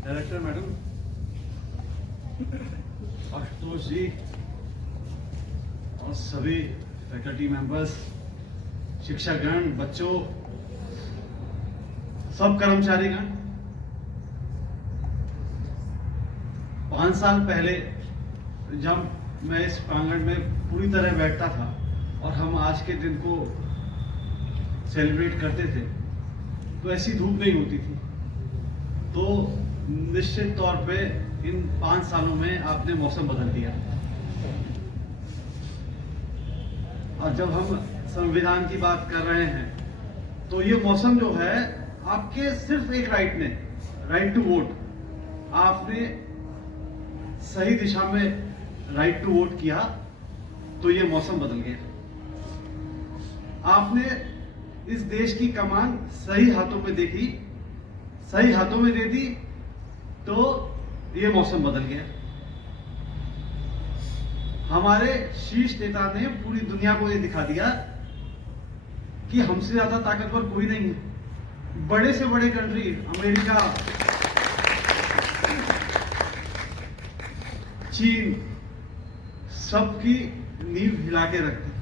Director madam, Ashutosh जी और सभी faculty members, शिक्षकगण, बच्चों, सब कर्मचारीगण, 5 साल पहले जब मैं इस प्रांगण में पूरी तरह बैठता था और हम आज के दिन को सेलिब्रेट करते थे तो ऐसी धूप नहीं होती थी। तो निश्चित तौर पे इन 5 सालों में आपने मौसम बदल दिया। और जब हम संविधान की बात कर रहे हैं तो ये मौसम जो है आपके सिर्फ एक राइट टू वोट, आपने सही दिशा में राइट टू वोट किया तो ये मौसम बदल गया। आपने इस देश की कमान सही हाथों में देखी, सही हाथों में दे दी तो ये मौसम बदल गया। हमारे शीर्ष नेता ने पूरी दुनिया को ये दिखा दिया कि हमसे ज्यादा ताकतवर कोई नहीं है। बड़े से बड़े कंट्री, अमेरिका, चीन, सबकी नींव हिला के रखते हैं।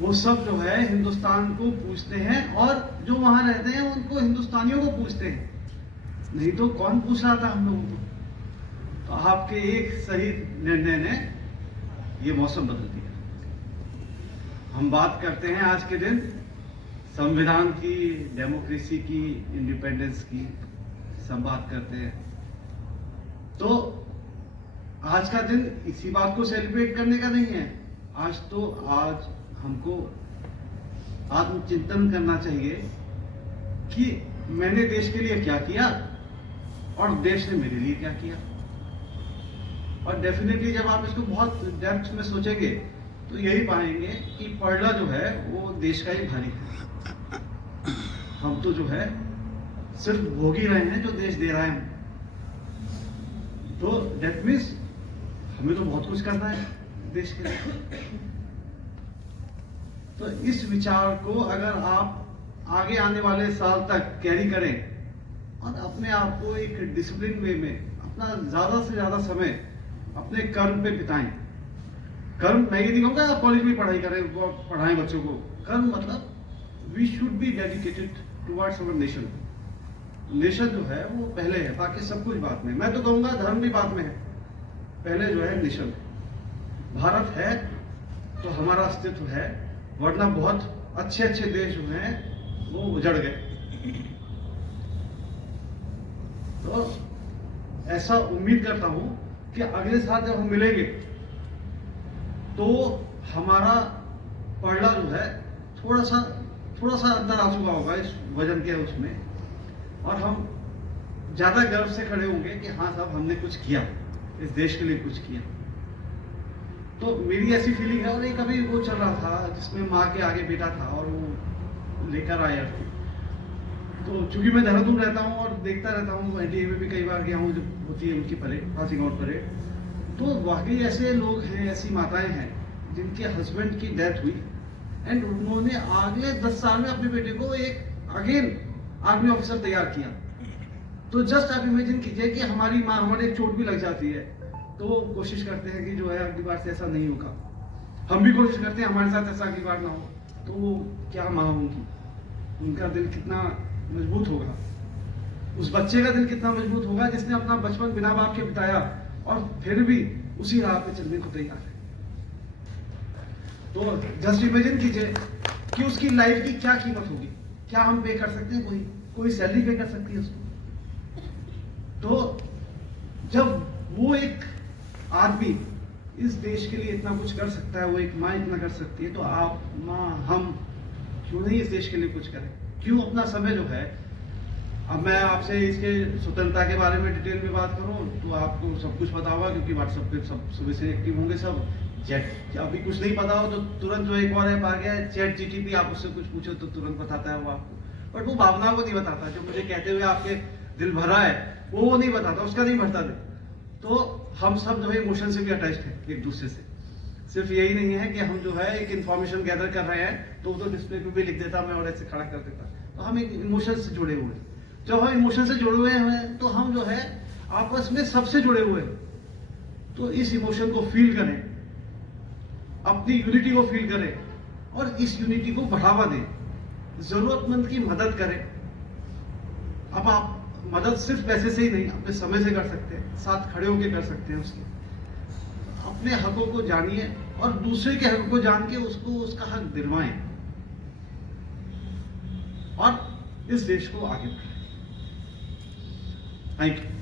वो सब जो है हिंदुस्तान को पूछते हैं और जो वहां रहते हैं उनको, हिंदुस्तानियों को पूछते हैं। नहीं तो कौन पूछ रहा था हम लोगों को। तो आपके एक सही निर्णय ने ये मौसम बदल दिया। हम बात करते हैं आज के दिन संविधान की, डेमोक्रेसी की, इंडिपेंडेंस की, सब बात करते हैं। तो आज का दिन इसी बात को सेलिब्रेट करने का नहीं है। आज हमको आत्मचिंतन करना चाहिए कि मैंने देश के लिए क्या किया और देश ने मेरे लिए क्या किया। और डेफिनेटली जब आप इसको बहुत डेप्थ में सोचेंगे तो यही पाएंगे कि पड़ला जो है वो देश का ही भारी है। हम तो जो है सिर्फ भोग ही रहे हैं जो देश दे रहा है। तो डेट मीन्स हमें तो बहुत कुछ करना है देश के लिए। तो इस विचार को अगर आप आगे आने वाले साल तक कैरी करें और अपने आप को एक डिसिप्लिन वे में अपना ज्यादा से ज्यादा समय अपने कर्म पे बिताएं। कर्म मैं ये नहीं कहूँगा आप कॉलेज में पढ़ाई करें, पढ़ाएं बच्चों को। कर्म मतलब we should be dedicated towards our nation. Nation जो है वो पहले है, बाकी सब कुछ बाद में। मैं तो कहूँगा धर्म भी बाद में है, पहले जो है नेशन। भारत है तो हमारा अस्तित्व है, वरना बहुत अच्छे अच्छे देश जो हैं वो उजड़ गए। तो ऐसा उम्मीद करता हूं कि अगले साल जब हम मिलेंगे तो हमारा पड़ला जो है थोड़ा सा अंदर आ चुका होगा इस वजन के उसमें, और हम ज्यादा गर्व से खड़े होंगे कि हाँ साहब हमने कुछ किया, इस देश के लिए कुछ किया। तो मेरी ऐसी फीलिंग है। और एक अभी वो चल रहा था जिसमें माँ के आगे बेटा था और वो लेकर आया। तो चूंकि मैं देहरादून रहता हूँ और देखता रहता हूँ, एनडीए में भी कई बार गया हूँ जब होती है उनकी परेड, पासिंग आउट परेड। तो वाकई ऐसे लोग हैं, ऐसी माताएं हैं जिनके हस्बैंड की डेथ हुई एंड उन्होंने अगले 10 साल में अपने बेटे को एक अगेन आर्मी ऑफिसर तैयार किया। तो जस्ट आप इमेजिन कीजिए कि हमारी माँ, हमारे चोट भी लग जाती है तो कोशिश करते हैं कि जो है अगली बार से ऐसा नहीं होगा। हम भी कोशिश करते हैं हमारे साथ ऐसा अगली बार ना हो। तो वो क्या माँ होंगी, उनका दिल कितना मजबूत होगा, उस बच्चे का दिल कितना मजबूत होगा जिसने अपना बचपन बिना बाप के बिताया और फिर भी उसी राह पे चलने को तैयार है। तो जस्ट इमेजिन कीजिए कि उसकी लाइफ की क्या कीमत होगी। क्या हम पे कर सकते हैं? कोई सैलरी पे कर सकती है उसको। तो जब वो एक आदमी इस देश के लिए इतना कुछ कर सकता है, वो एक माँ इतना कर सकती है, तो आप, माँ, हम क्यों नहीं इस देश के लिए कुछ करें? क्यों अपना समय जो है, अब मैं आपसे इसके स्वतंत्रता के बारे में डिटेल में बात करूं तो आपको सब कुछ पता होगा क्योंकि व्हाट्सएप पे सब सुबह से एक्टिव होंगे सब। चैट, अभी कुछ नहीं पता हो तो तुरंत जो एक और ऐप आ गया है चैट जीटीपी, आप उससे कुछ पूछो तो तुरंत बताता है वो आपको। बट वो भावनाओं को नहीं बताता, जो मुझे कहते हुए आपके दिल भरा है वो नहीं बताता, उसका नहीं भरता दिल। तो हम सब जो है इमोशन से भी अटैच्ड है एक दूसरे से। सिर्फ यही नहीं है कि हम जो है एक इन्फॉर्मेशन गैदर कर रहे हैं तो वो तो डिस्प्ले पे भी लिख देता मैं और ऐसे खड़ा कर देता। तो हम एक इमोशन से जुड़े हुए हैं। जब हम इमोशन से जुड़े हुए हैं तो हम जो है आपस में सबसे जुड़े हुए हैं। तो इस इमोशन को फील करें, अपनी यूनिटी को फील करें और इस यूनिटी को बढ़ावा दें, जरूरतमंद की मदद करें। अब आप मदद सिर्फ पैसे से ही नहीं, अपने समय से कर सकते हैं, साथ खड़े होकर कर सकते हैं उसकी। अपने हकों को जानिए और दूसरे के हक को जान के उसको उसका हक दिलवाएं और इस देश को आगे बढ़ाएं। Thank you.